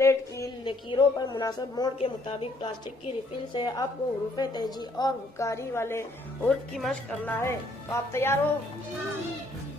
Plate की लकीरों पर मुनासिब मोड़ के मुताबिक प्लास्टिक की रिफिल से आपको हुरूफ़े तेजी और हुक्कारी वाले हुर्फ की मशक करना है। तो आप तैयार हो?